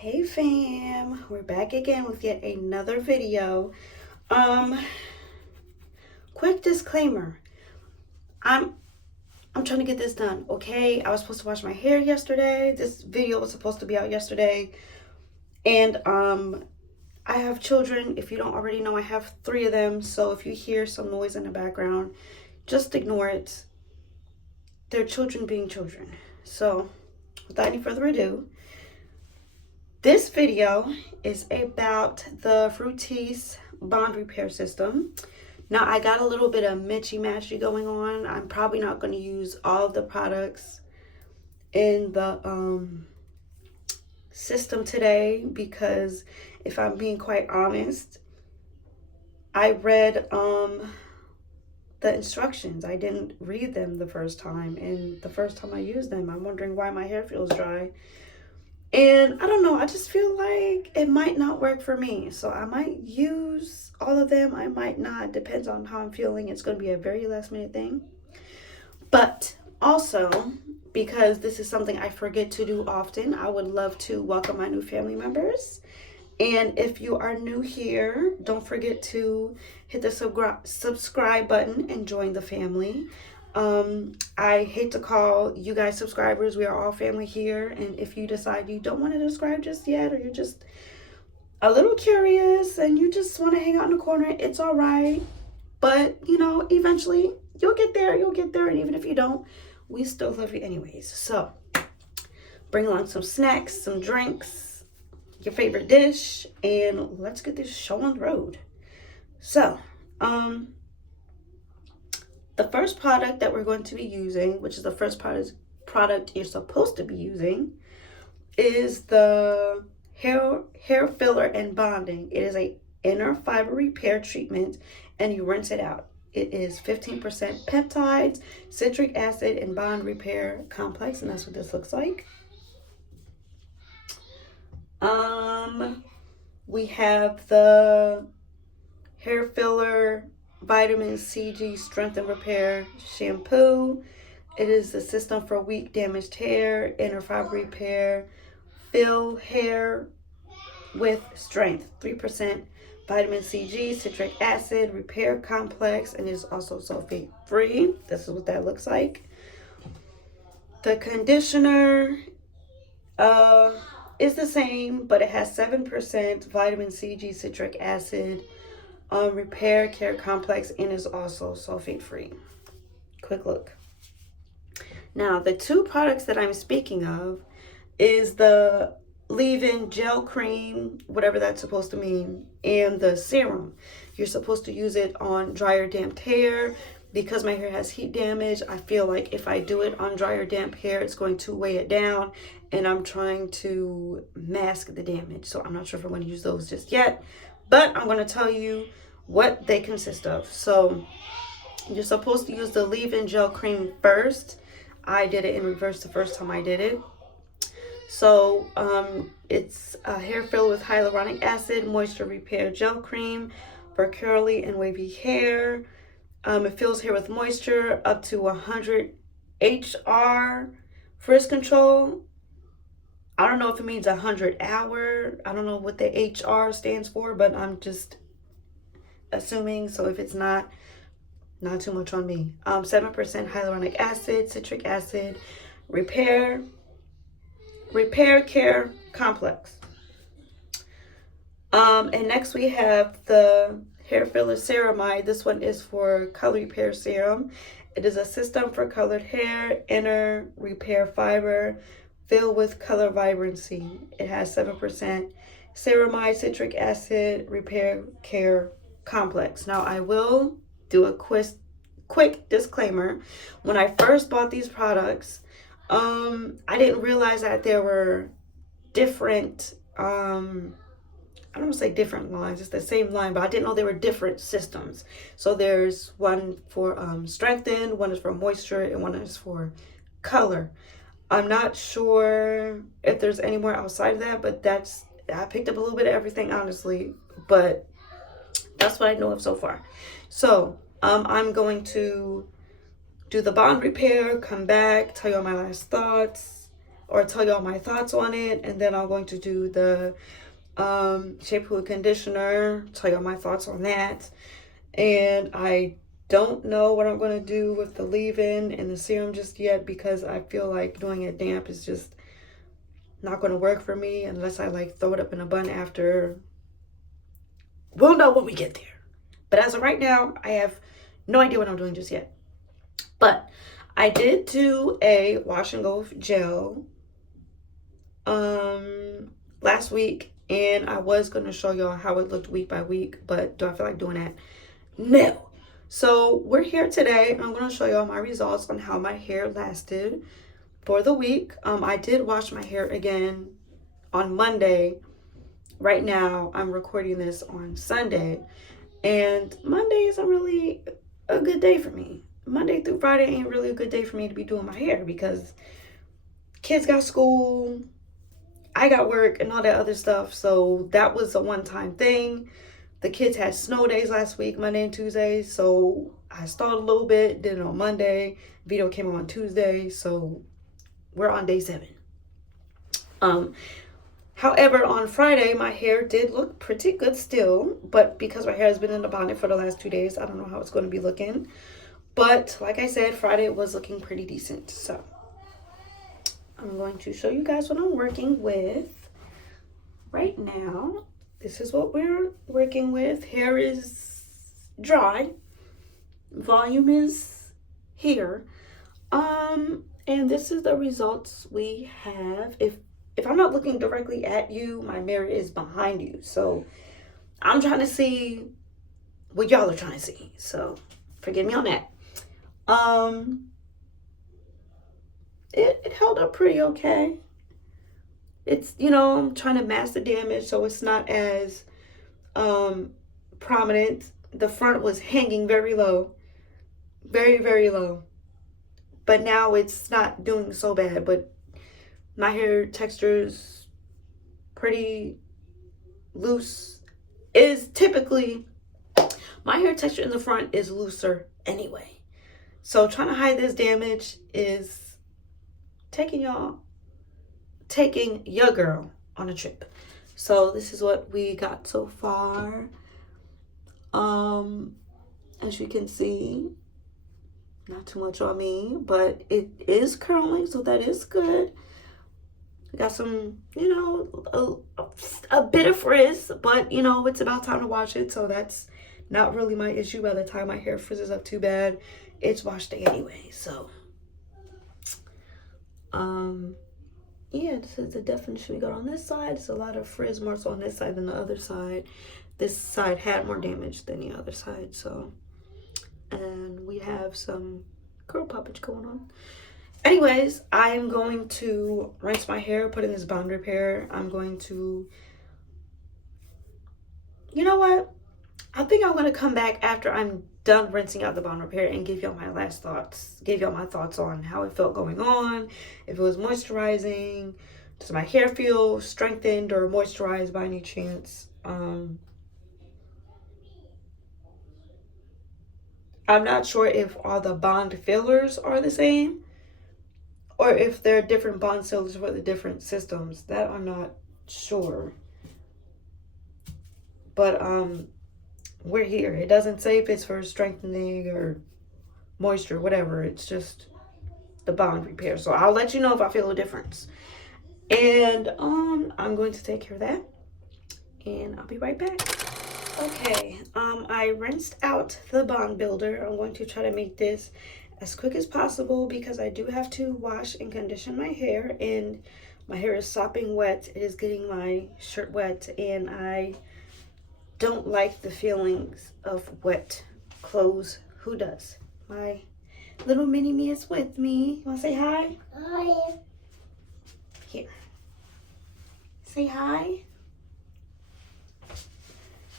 Hey fam, we're back again with yet another video. Um, quick disclaimer. I'm I'm trying to get this done, okay? I was supposed to wash my hair yesterday. This video was supposed to be out yesterday. And I have children. If you don't already know, I have 3 of them. So if you hear some noise in the background, just ignore it. They're children being children. So, without any further ado, this video is about the Fructis bond repair system. Now I got a little bit of matchy going on. I'm probably not going to use all of the products in the system today because if I'm being quite honest, I read the instructions. I didn't read them the first time, and the first time I used them, I'm wondering why my hair feels dry. And I don't know, I just feel like it might not work for me. So I might use all of them, I might not. Depends on how I'm feeling. It's going to be a very last minute thing. But also, because this is something I forget to do often, I would love to welcome my new family members. And if you are new here, don't forget to hit the subscribe button and join the family. I hate to call you guys subscribers. We are all family here. And if you decide you don't want to subscribe just yet, or you're just a little curious and you just want to hang out in the corner, it's all right. But, you know, eventually you'll get there. You'll get there. And even if you don't, we still love you anyways. So bring along some snacks, some drinks, your favorite dish, and let's get this show on the road. So, the first product that we're going to be using, which is the first product you're supposed to be using, is the hair filler and bonding. It is a inner fiber repair treatment, and you rinse it out. It is 15% peptides, citric acid, and bond repair complex, and that's what this looks like. We have the hair filler vitamin CG strength and repair shampoo. It is the system for weak damaged hair, inner fiber repair, fill hair with strength, 3% vitamin CG, citric acid, repair complex, and is also sulfate free. This is what that looks like. The conditioner is the same, but it has 7% vitamin CG, citric acid, repair care complex, and is also sulfate free. Quick look. Now, the 2 products that I'm speaking of is the leave-in gel cream, whatever that's supposed to mean, and the serum. You're supposed to use it on dry or damp hair. Because my hair has heat damage, I feel like if I do it on dry or damp hair, it's going to weigh it down, and I'm trying to mask the damage. So I'm not sure if I'm going to use those just yet, but I'm going to tell you what they consist of. So you're supposed to use the leave-in gel cream first. I did it in reverse the first time I did it. So it's a hair filled with hyaluronic acid, moisture repair gel cream for curly and wavy hair. It fills hair with moisture up to 100 HR frizz control. I don't know if it means 100 hour. I don't know what the HR stands for, but I'm just assuming. So if it's not too much on me. 7% hyaluronic acid, citric acid, repair care complex. And next we have the hair filler ceramide. This one is for color repair serum. It is a system for colored hair, inner repair fiber, filled with color vibrancy. It has 7% ceramide, citric acid, repair care complex. Now I will do a quick disclaimer. When I first bought these products, I didn't realize that there were different I don't want to say different lines, it's the same line, but I didn't know there were different systems. So there's one for strengthen, one is for moisture, and one is for color. I'm not sure if there's any more outside of that, but I picked up a little bit of everything, honestly, but that's what I know of so far. So I'm going to do the bond repair, come back, tell you all my last thoughts, or tell y'all my thoughts on it. And then I'm going to do the shampoo conditioner, tell y'all my thoughts on that. And I don't know what I'm going to do with the leave-in and the serum just yet, because I feel like doing it damp is just not going to work for me unless I like throw it up in a bun after. We'll know when we get there. But as of right now, I have no idea what I'm doing just yet. But I did do a wash and go gel last week, and I was going to show y'all how it looked week by week, but do I feel like doing that? No. So we're here today, and I'm going to show y'all my results on how my hair lasted for the week. I did wash my hair again on Monday. Right now, I'm recording this on Sunday, and Monday isn't really a good day for me. Monday through Friday ain't really a good day for me to be doing my hair, because kids got school, I got work, and all that other stuff. So that was a one-time thing. The kids had snow days last week, Monday and Tuesday, so I stalled a little bit, did it on Monday. Video came on Tuesday, so we're on day 7. However, on Friday, my hair did look pretty good still, but because my hair has been in the bonnet for the last 2 days, I don't know how it's going to be looking. But like I said, Friday was looking pretty decent. So I'm going to show you guys what I'm working with right now. This is what we're working with. Hair is dry. Volume is here. And this is the results we have. If I'm not looking directly at you, my mirror is behind you. So I'm trying to see what y'all are trying to see. So forgive me on that. It held up pretty okay. It's, I'm trying to mask the damage so it's not as prominent. The front was hanging very low. Very, very low. But now it's not doing so bad. But my hair texture is pretty loose. My hair texture in the front is looser anyway. So trying to hide this damage is taking your girl on a trip. So this is what we got so far. As you can see, not too much on me, but it is curling, so that is good. We got some, a bit of frizz, but it's about time to wash it, so that's not really my issue. By the time my hair frizzes up too bad, it's wash day anyway. So yeah, this is the definition we got on this side. It's a lot of frizz, more so on this side than the other side. This side had more damage than the other side. So, and we have some curl poppage going on. Anyways, I am going to rinse my hair, put in this bond repair. I'm going to, you know what? I think I'm going to come back after I'm done rinsing out the bond repair and give y'all my last thoughts. Give y'all my thoughts on how it felt going on, if it was moisturizing, does my hair feel strengthened or moisturized by any chance. I'm not sure if all the bond fillers are the same or if there are different bond fillers for the different systems. That I'm not sure. But we're here. It doesn't say if it's for strengthening or moisture, whatever. It's just the bond repair. So I'll let you know if I feel a difference. And I'm going to take care of that. And I'll be right back. Okay, I rinsed out the bond builder. I'm going to try to make this as quick as possible because I do have to wash and condition my hair, and my hair is sopping wet. It is getting my shirt wet, and I don't like the feelings of wet clothes. Who does? My little mini me is with me. You want to say hi? Hi. Here. Say hi.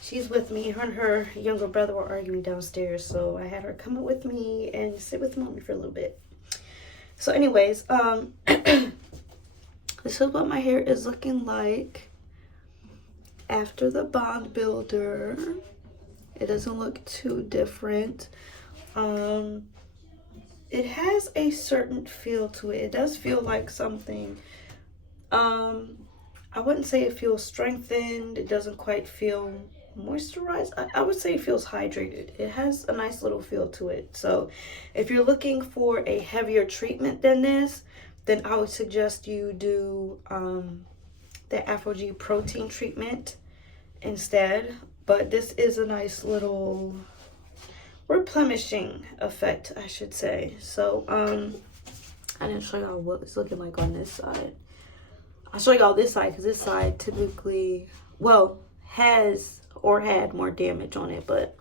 She's with me. Her and her younger brother were arguing downstairs, so I had her come up with me and sit with mommy for a little bit. So anyways, this is what my hair is looking like after the bond builder. It doesn't look too different. It has a certain feel to it. It does feel like something I wouldn't say it feels strengthened. It doesn't quite feel moisturized. I would say it feels hydrated. It has a nice little feel to it. So if you're looking for a heavier treatment than this, then I would suggest you do the Afro G protein treatment instead. But this is a nice little replenishing effect, I should say. So I didn't show y'all what it's looking like on this side. I'll show y'all this side because this side typically, well, has or had more damage on it, but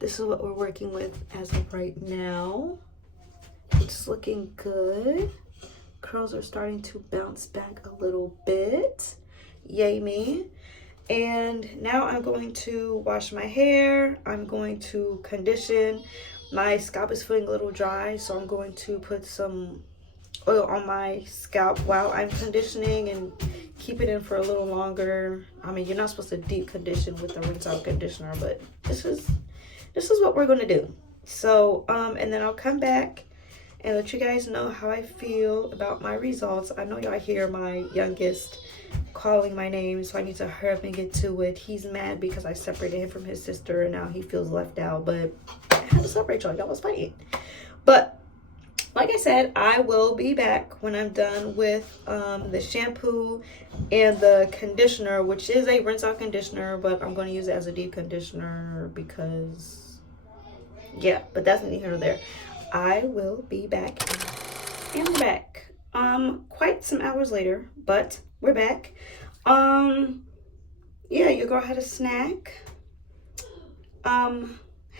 this is what we're working with as of right now. It's looking good. Curls are starting to bounce back a little bit. Yay me. And now I'm going to wash my hair. I'm going to condition. My scalp is feeling a little dry, so I'm going to put some oil on my scalp while I'm conditioning and keep it in for a little longer. I mean, you're not supposed to deep condition with the rinse out conditioner, but this is what we're gonna do. So and then I'll come back and let you guys know how I feel about my results. I know y'all hear my youngest calling my name, so I need to hurry up and get to it. He's mad because I separated him from his sister and now he feels left out, but I had to separate y'all was fighting. But like I said, I will be back when I'm done with the shampoo and the conditioner, which is a rinse out conditioner, but I'm going to use it as a deep conditioner because, yeah, but that's neither here nor there. I will be back, and we're back. Quite some hours later, but we're back. Yeah, your girl had a snack.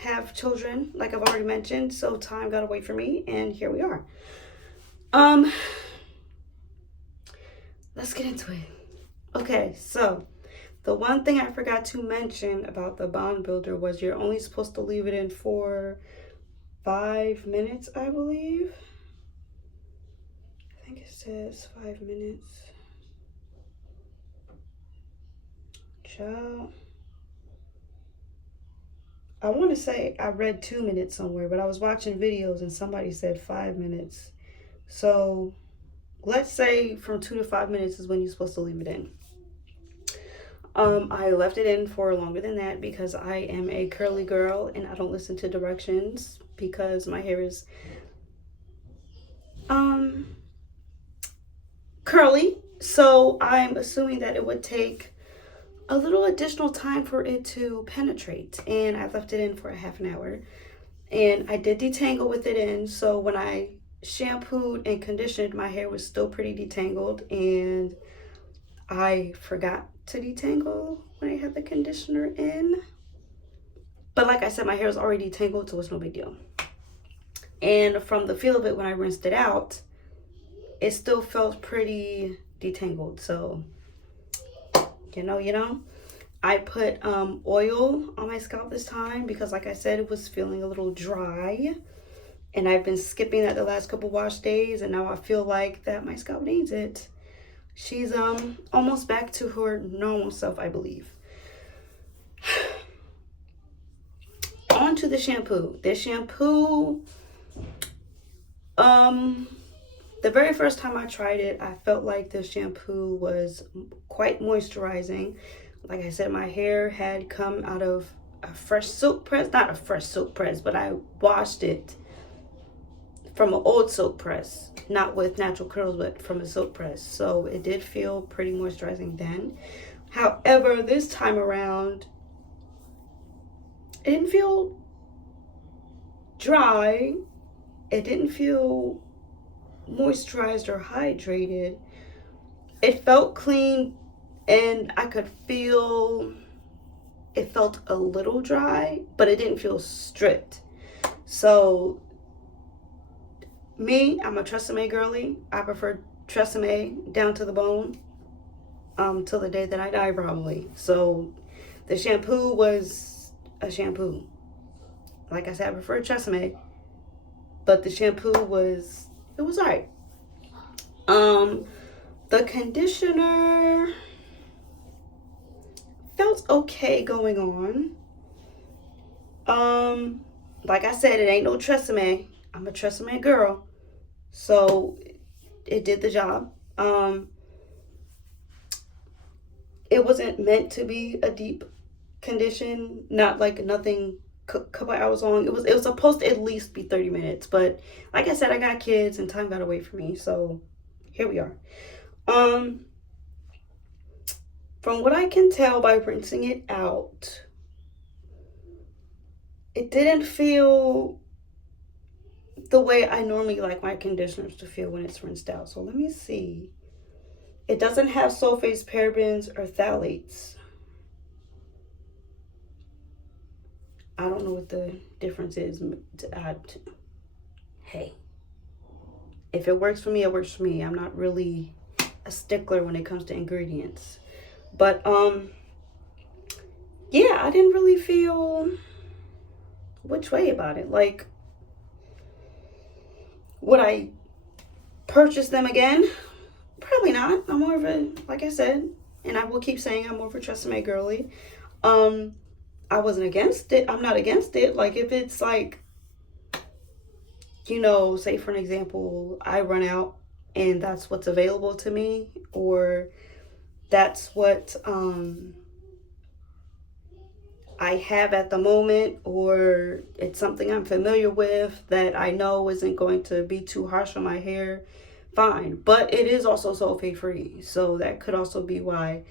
Have children, like I've already mentioned, so time got away from me, and here we are. Let's get into it. Okay, so the one thing I forgot to mention about the bond builder was you're only supposed to leave it in for 5 minutes, I believe. I think it says 5 minutes. Ciao. I want to say I read 2 minutes somewhere, but I was watching videos and somebody said 5 minutes. So let's say from 2 to 5 minutes is when you're supposed to leave it in. I left it in for longer than that because I am a curly girl and I don't listen to directions because my hair is curly. So I'm assuming that it would take a little additional time for it to penetrate, and I left it in for a half an hour, and I did detangle with it in. So when I shampooed and conditioned, my hair was still pretty detangled, and I forgot to detangle when I had the conditioner in, but like I said, my hair was already detangled, so it's no big deal. And from the feel of it when I rinsed it out, it still felt pretty detangled. So you know, I put oil on my scalp this time because, like I said, it was feeling a little dry, and I've been skipping that the last couple wash days, and now I feel like that my scalp needs it. She's almost back to her normal self, I believe. On to the shampoo. The shampoo, the very first time I tried it, I felt like the shampoo was quite moisturizing. Like I said, my hair had come out of a fresh silk press. Not a fresh silk press, but I washed it from an old silk press. Not with natural curls, but from a silk press. So it did feel pretty moisturizing then. However, this time around, it didn't feel dry. It didn't feel moisturized or hydrated. It felt clean, and I could feel it felt a little dry, but it didn't feel stripped. So me, I'm a Tresemme girly. I prefer Tresemme down to the bone till the day that I die, probably. So the shampoo was a shampoo. Like I said, I prefer Tresemme, but the shampoo was, it was alright. The conditioner felt okay going on. Like I said, it ain't no Tresemme. I'm a Tresemme girl, so it did the job. it wasn't meant to be a deep condition, not like nothing couple hours long. It was supposed to at least be 30 minutes, but like I said, I got kids and time got away from me, so here we are. Um, from what I can tell by rinsing it out, it didn't feel the way I normally like my conditioners to feel when it's rinsed out. So let me see. It doesn't have sulfates, parabens, or phthalates. I don't know what the difference is to add. Hey, if it works for me, it works for me. I'm not really a stickler when it comes to ingredients. But yeah, I didn't really feel which way about it. Like, would I purchase them again? Probably not. I'm more of a, like I said, and I will keep saying I'm more of a Tresemme girly. I wasn't against it. I'm not against it. Like, if it's like, say for an example, I run out and that's what's available to me, or that's what I have at the moment, or it's something I'm familiar with that I know isn't going to be too harsh on my hair, fine. But it is also sulfate free, so that could also be why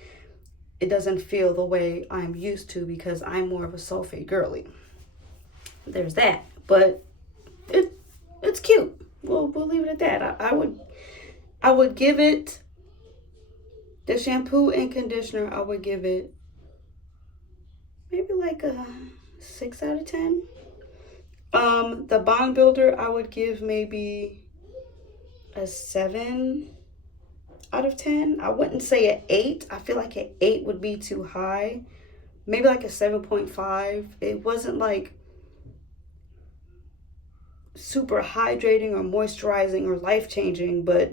it doesn't feel the way I'm used to, because I'm more of a sulfate girly. There's that. But it's cute. We'll leave it at that. I would give it, the shampoo and conditioner, I would give it maybe like a 6 out of 10. The bond builder, I would give maybe a 7 out of 10. I wouldn't say an 8. I feel like an 8 would be too high. Maybe like a 7.5. It wasn't like super hydrating or moisturizing or life-changing, but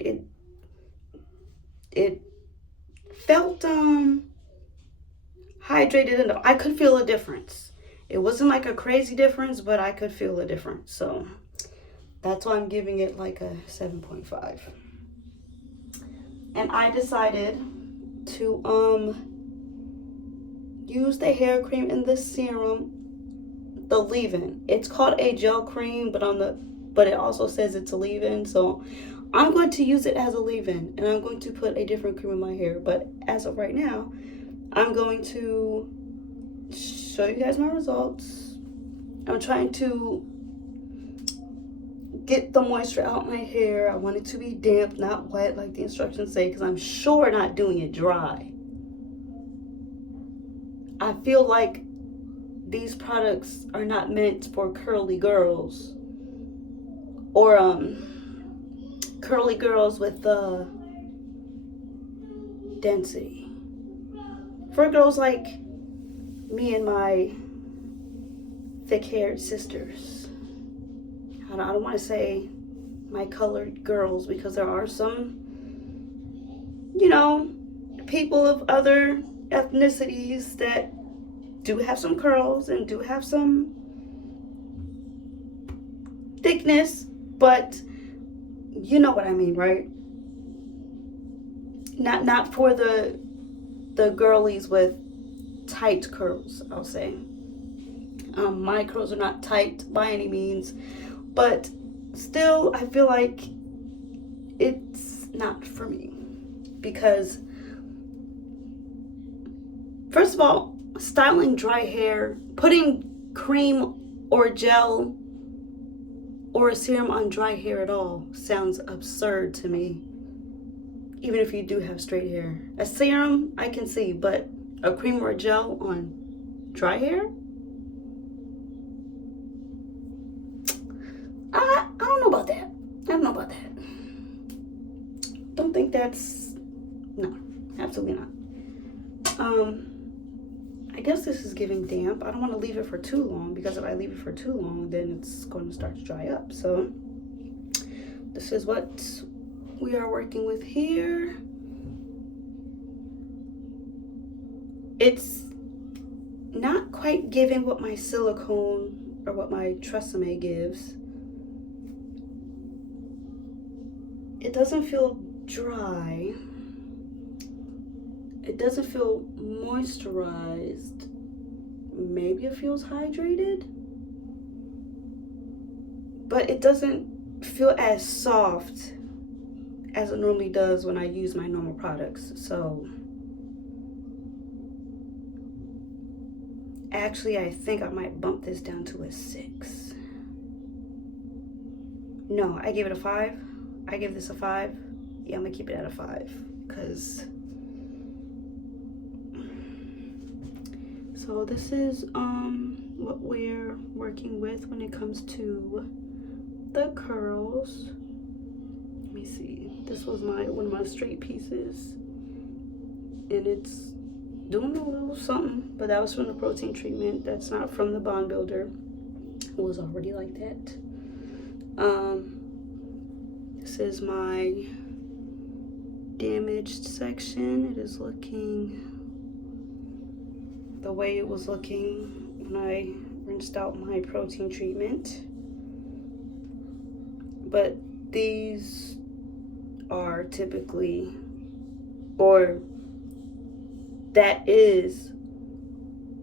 it felt hydrated enough. I could feel a difference. It wasn't like a crazy difference, but I could feel a difference. So that's why I'm giving it like a 7.5. And I decided to use the hair cream in this serum, the leave-in. It's called a gel cream, but it also says it's a leave-in. So I'm going to use it as a leave-in, and I'm going to put a different cream in my hair. But as of right now, I'm going to show you guys my results. I'm trying to get the moisture out my hair. I want it to be damp, not wet like the instructions say, because I'm sure not doing it dry. I feel like these products are not meant for curly girls, or curly girls with density. For girls like me and my thick-haired sisters. I don't want to say my colored girls, because there are some, people of other ethnicities that do have some curls and do have some thickness, but you know what I mean, right? Not for the girlies with tight curls, I'll say. My curls are not tight by any means, but still I feel like it's not for me, because first of all, styling dry hair, putting cream or gel or a serum on dry hair at all sounds absurd to me, even if you do have straight hair. A serum I can see, but a cream or a gel on dry hair? I don't know about that. I don't know about that. Don't think that's, no, absolutely not. I guess this is giving damp. I don't want to leave it for too long, because if I leave it for too long, then it's going to start to dry up. So this is what we are working with here. It's not quite giving what my silicone or what my Tresemme gives. It doesn't feel dry. it doesn't feel moisturized. Maybe it feels hydrated, but it doesn't feel as soft as it normally does when I use my normal products. So actually, I think I might bump this down to a 6. No, I gave it a 5. I give this a 5. Yeah, I'm gonna keep it at a 5 because. So this is what we're working with when it comes to the curls. Let me see. This was one of my straight pieces, and it's doing a little something, but that was from the protein treatment. That's not from the bond builder. It was already like that. This is my damaged section. It is looking the way it was looking when I rinsed out my protein treatment. But these are typically, or that is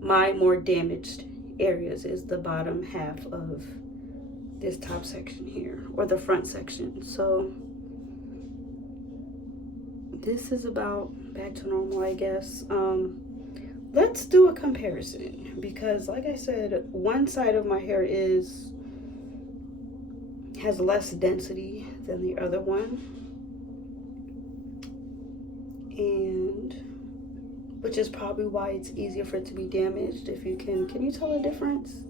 my more damaged areas, is the bottom half of this top section here, or the front section. So this is about back to normal, I guess. Let's do a comparison, because like I said, one side of my hair has less density than the other one, and which is probably why it's easier for it to be damaged. If you can you tell the difference?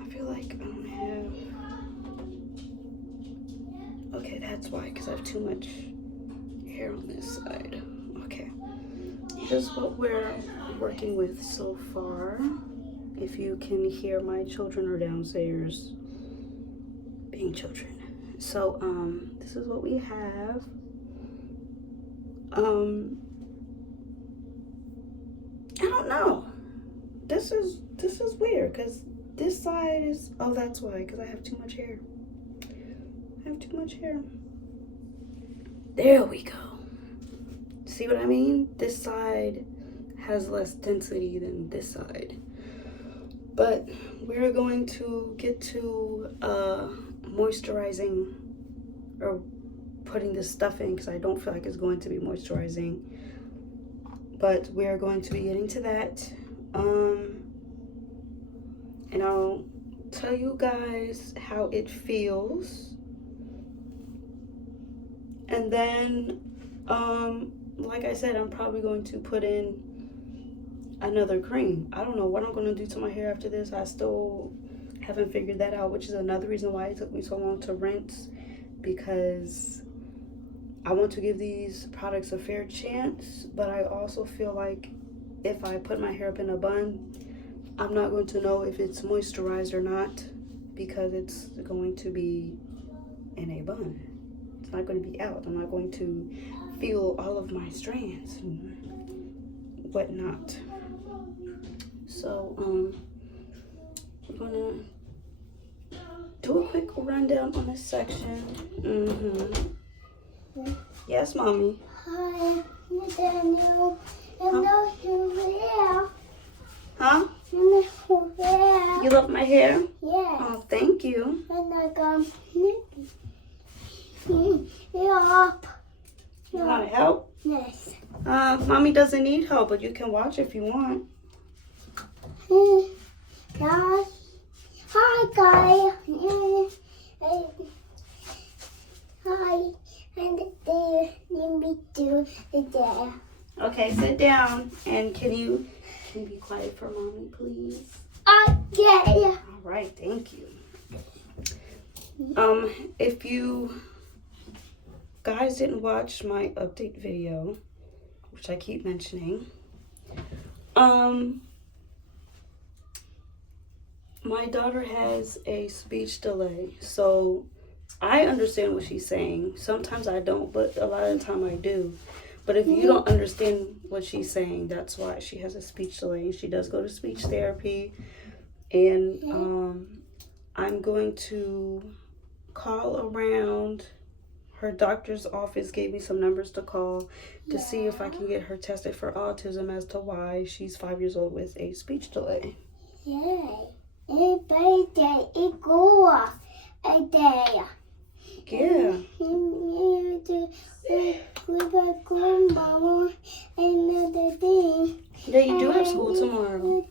I feel like I don't have, okay, that's why, because I have too much hair on this side. Okay, this is what we're working with so far. If you can hear, my children are downstairs being children. So this is what we have. I don't know, this is weird, because this side is, oh, that's why, because I have too much hair. There we go. See what I mean? This side has less density than this side. But we're going to get to moisturizing, or putting this stuff in, because I don't feel like it's going to be moisturizing. But we're going to be getting to that. And I'll tell you guys how it feels. And then, like I said, I'm probably going to put in another cream. I don't know what I'm going to do to my hair after this. I still haven't figured that out, which is another reason why it took me so long to rinse, because I want to give these products a fair chance, but I also feel like if I put my hair up in a bun, I'm not going to know if it's moisturized or not, because it's going to be in a bun. It's not going to be out. I'm not going to feel all of my strands and whatnot. So we're gonna do a quick rundown on this section. Yes, mommy. Hi, Daniel. Hello, you. Huh? You love my hair? Yeah. Oh, thank you. And help. You want to help? Yes. Mommy doesn't need help, but you can watch if you want. Guys. Hi, guys. Hi. And there, let me do it there. Okay, sit down, and can you be quiet for mommy, please? Okay. All right, thank you. If you guys didn't watch my update video, which I keep mentioning, my daughter has a speech delay, so I understand what she's saying. Sometimes I don't, but a lot of the time I do. But if you don't understand what she's saying, that's why she has a speech delay. She does go to speech therapy, and I'm going to call around her doctor's office gave me some numbers to call to see if I can get her tested for autism as to why she's 5 years old with a speech delay. Yeah. It's birthday. It's cool. A day. Yeah. Another thing. Yeah, you do have school tomorrow.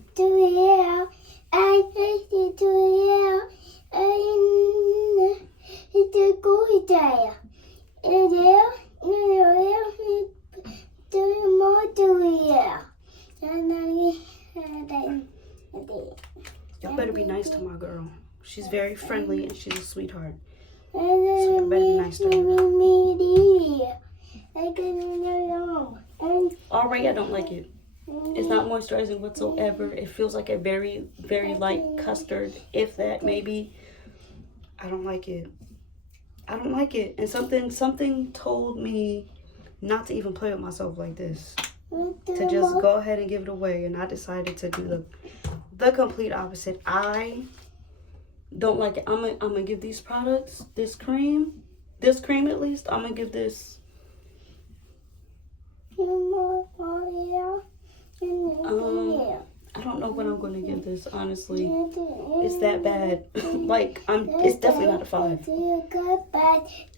It's a good day. Y'all better be nice to my girl. She's very friendly and she's a sweetheart. So you better be nice to her. Already, I don't like it. It's not moisturizing whatsoever. It feels like a very, very light custard, if that, maybe. I don't like it. I don't like it. And something told me not to even play with myself like this. To just go ahead and give it away. And I decided to do the complete opposite. I don't like it. I'm gonna give these products, this cream at least, I'm gonna give this I don't know what I'm gonna give this, honestly. It's that bad. Like, it's definitely not a 5.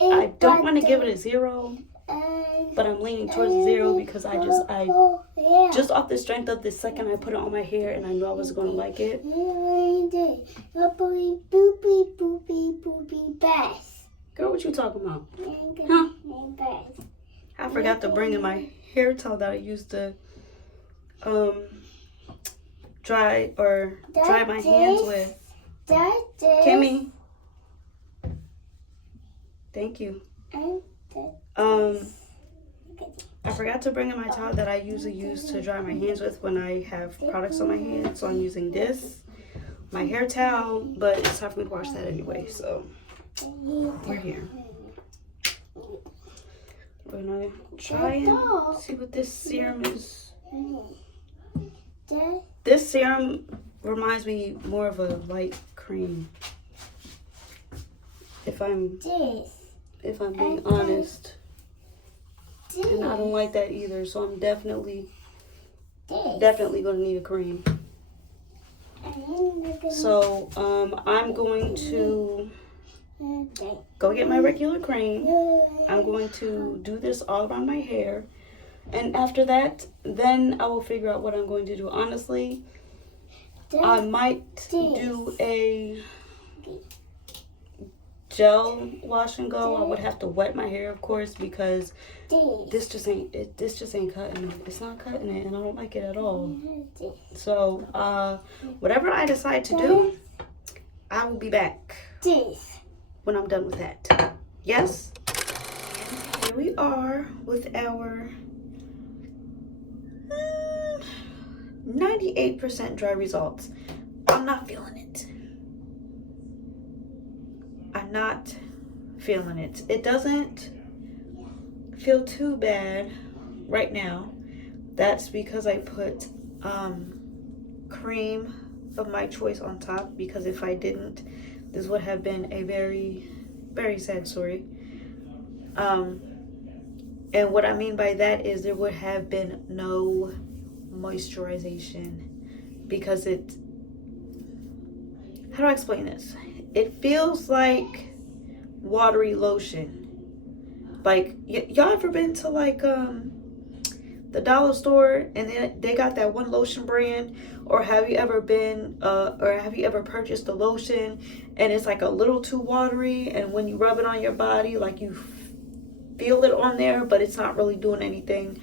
I don't want to give it a 0, but I'm leaning towards a 0 because I just off the strength of the second I put it on my hair and I knew I was gonna like it. Girl, what you talking about? Huh? I forgot to bring in my hair towel that I used to dry my hands with. Kimmy. Thank you. I forgot to bring in my towel that I usually use to dry my hands with when I have products on my hands. So I'm using this, my hair towel, but it's time for me to wash that anyway. So we're here. We're gonna try and see what this serum is. This serum reminds me more of a light cream. If I'm being honest. And I don't like that either, so I'm definitely gonna need a cream. So I'm going to go get my regular cream. I'm going to do this all around my hair. And after that, then I will figure out what I'm going to do. Honestly, I might do a gel wash and go. I would have to wet my hair, of course, because this just ain't cutting it. It's not cutting it, and I don't like it at all. So whatever I decide to do, I will be back when I'm done with that. Yes? Here we are with our 98% dry results. I'm not feeling it. I'm not feeling it. It doesn't feel too bad right now. That's because I put cream of my choice on top, because if I didn't, this would have been a very, very sad story. And what I mean by that is there would have been no moisturization, because how do I explain this? It feels like watery lotion. Like, y'all ever been to like the dollar store and then they got that one lotion brand? Or have you ever purchased a lotion and it's like a little too watery, and when you rub it on your body, like you feel it on there, but it's not really doing anything?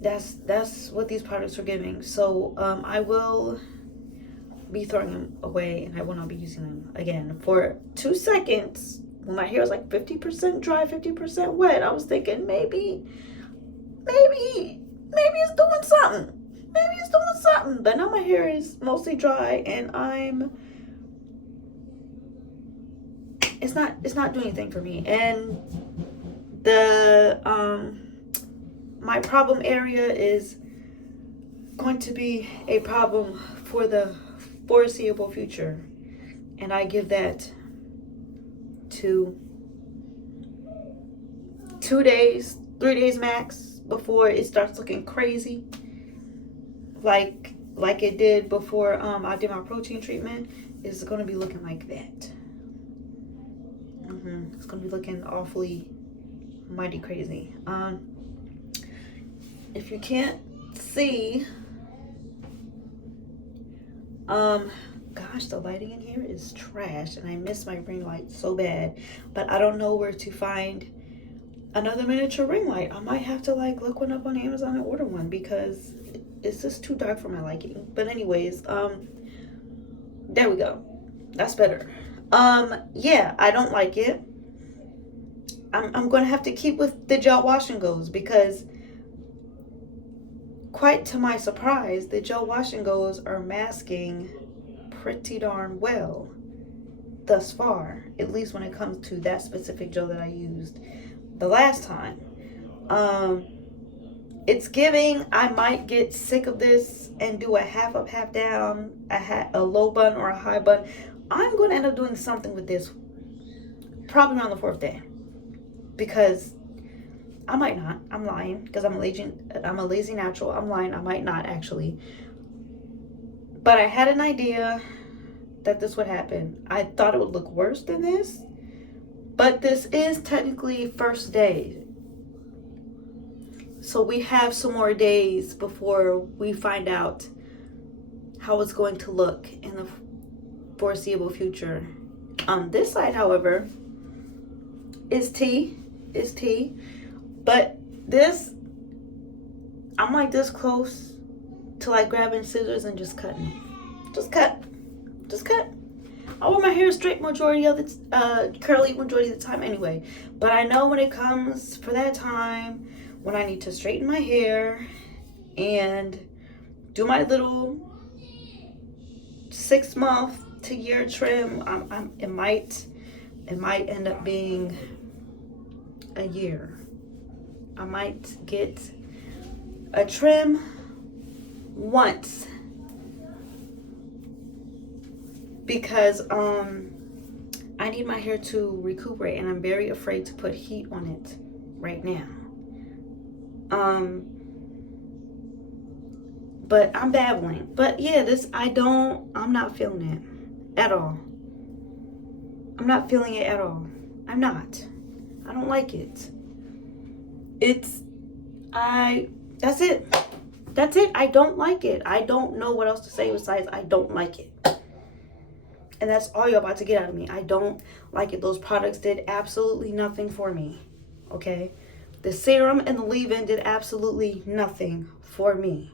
That's what these products are giving. So I will be throwing them away, and I will not be using them again for 2 seconds. When my hair was like 50% dry, 50% wet, I was thinking maybe it's doing something. But now my hair is mostly dry, and it's not doing anything for me. And the my problem area is going to be a problem for the foreseeable future, and I give that to 2 days, 3 days max before it starts looking crazy, like it did before I did my protein treatment. Is going to be looking like that. It's going to be looking awfully mighty crazy. If you can't see, gosh, the lighting in here is trash, and I miss my ring light so bad, but I don't know where to find another miniature ring light. I might have to like look one up on Amazon and order one, because it's just too dark for my liking. But anyways, there we go. That's better. Yeah, I don't like it. I'm gonna have to keep with the gel wash and goes, because quite to my surprise, the gel wash and goes are masking pretty darn well thus far, at least when it comes to that specific gel that I used the last time. It's giving I might get sick of this and do a half up, half down, a low bun or a high bun. I'm going to end up doing something with this probably around the 4th day, because I might not. I'm lying, because I'm a lazy natural. I'm lying. I might not actually. But I had an idea that this would happen. I thought it would look worse than this, but this is technically 1st day. So we have some more days before we find out how it's going to look in the foreseeable future. This side, however, is tea. But this, I'm like this close to like grabbing scissors and just cutting. Just cut. I wear my hair straight majority of the curly majority of the time anyway. But I know when it comes for that time when I need to straighten my hair and do my little 6-month to year trim, it might end up being a year. I might get a trim once, because I need my hair to recuperate, and I'm very afraid to put heat on it right now. But I'm babbling. But yeah, I'm not feeling it at all. I'm not feeling it at all. I'm not. I don't like it. That's it. That's it. I don't like it. I don't know what else to say besides I don't like it. And that's all you're about to get out of me. I don't like it. Those products did absolutely nothing for me. Okay? The serum and the leave-in did absolutely nothing for me.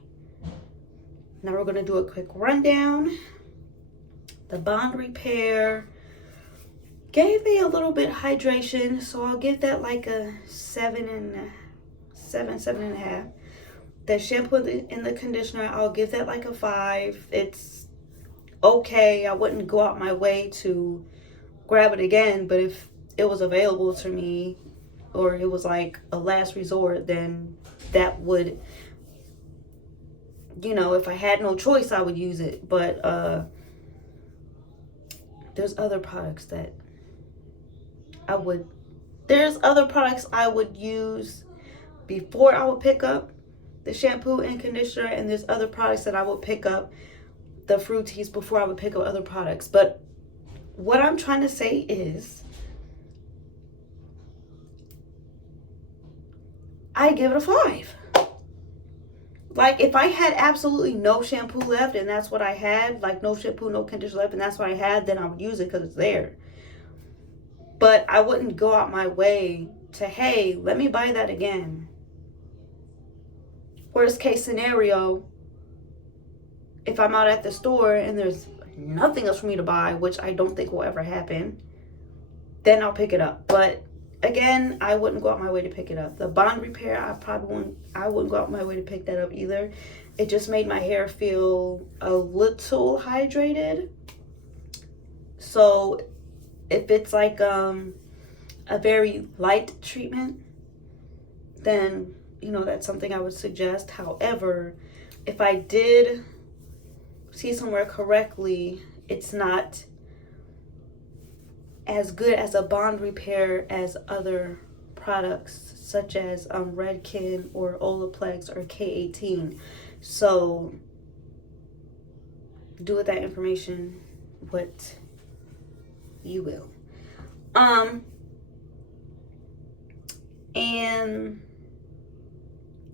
Now we're going to do a quick rundown. The bond repair gave me a little bit hydration, so I'll give that like a 7.5. The shampoo and the conditioner, I'll give that like a 5. It's okay. I wouldn't go out my way to grab it again, but if it was available to me, or it was like a last resort, then that would, if I had no choice, I would use it. But there's other products I would use before I would pick up the shampoo and conditioner, and there's other products that I would pick up, the Fructis, before I would pick up other products. But what I'm trying to say is, I give it a 5. Like, if I had absolutely no shampoo left and that's what I had, like no shampoo, no conditioner left, and that's what I had, then I would use it because it's there. But I wouldn't go out my way to, hey, let me buy that again. Worst case scenario, if I'm out at the store and there's nothing else for me to buy, which I don't think will ever happen, then I'll pick it up. But again, I wouldn't go out my way to pick it up. The bond repair, I wouldn't go out my way to pick that up either. It just made my hair feel a little hydrated. So if it's like a very light treatment, then that's something I would suggest. However, if I did see somewhere correctly, it's as good as a bond repair as other products such as Redken or Olaplex or K18. So do with that information what you will. And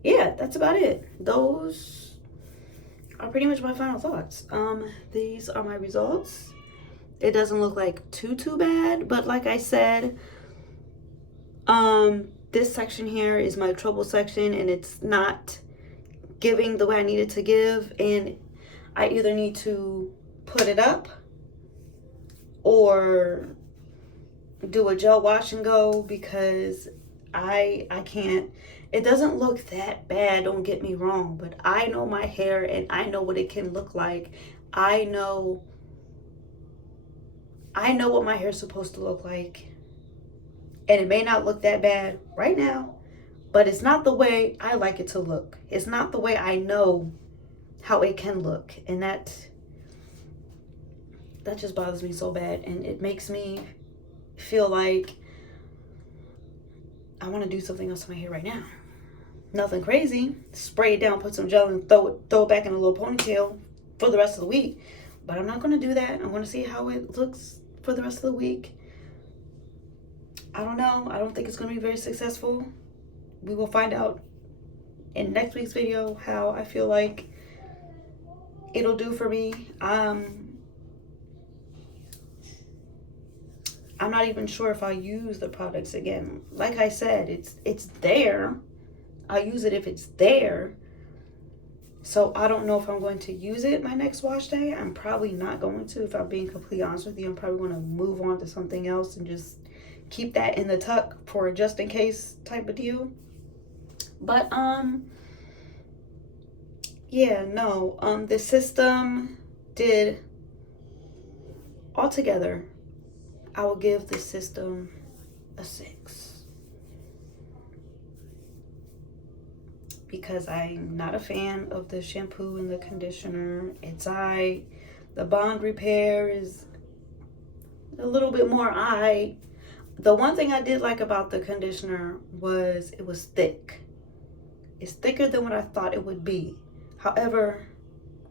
yeah, that's about it. Those are pretty much my final thoughts. These are my results. It doesn't look like too bad, but like I said, this section here is my trouble section, and it's not giving the way I need it to give, and I either need to put it up or do a gel wash and go, because I can't. It doesn't look that bad, don't get me wrong, but I know my hair and I know what it can look like. I know what my hair is supposed to look like, and it may not look that bad right now, but it's not the way I like it to look. It's not the way I know how it can look, and that just bothers me so bad, and it makes me feel like I want to do something else to my hair right now. Nothing crazy. Spray it down, put some gel, and throw it back in a little ponytail for the rest of the week. But I'm not going to do that. I'm going to see how it looks for the rest of the week. I don't know. I don't think it's going to be very successful. We will find out in next week's video how I feel like it'll do for me. I'm not even sure if I'll use the products again. Like I said, it's there. I'll use it if it's there. So I don't know if I'm going to use it my next wash day. I'm probably not going to, if I'm being completely honest with you. I'm probably going to move on to something else and just keep that in the tuck for a just in case type of deal. But yeah, no, the system did altogether, I will give the system a 6. Because I'm not a fan of the shampoo and the conditioner. The bond repair is a little bit more The one thing I did like about the conditioner was it was thick. It's thicker than what I thought it would be. However,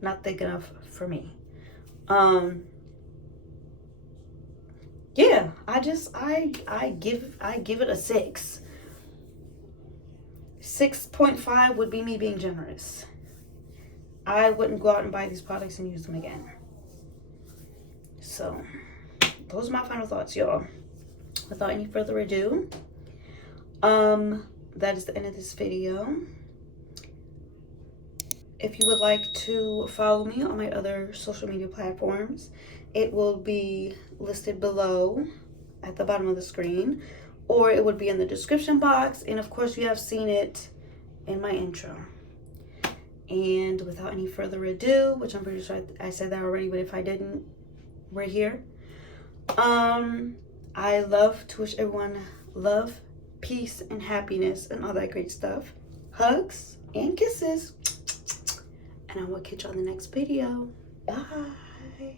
not thick enough for me. Yeah, I give it a 6. 6.5 would be me being generous. I wouldn't go out and buy these products and use them again. So, those are my final thoughts, y'all. Without any further ado, that is the end of this video. If you would like to follow me on my other social media platforms, it will be listed below at the bottom of the screen, or it would be in the description box, and of course you have seen it in my intro. And without any further ado, which I'm pretty sure I said that already, but if I didn't, we're here. I love to wish everyone love, peace, and happiness, and all that great stuff. Hugs and kisses. And I will catch you on the next video. Bye.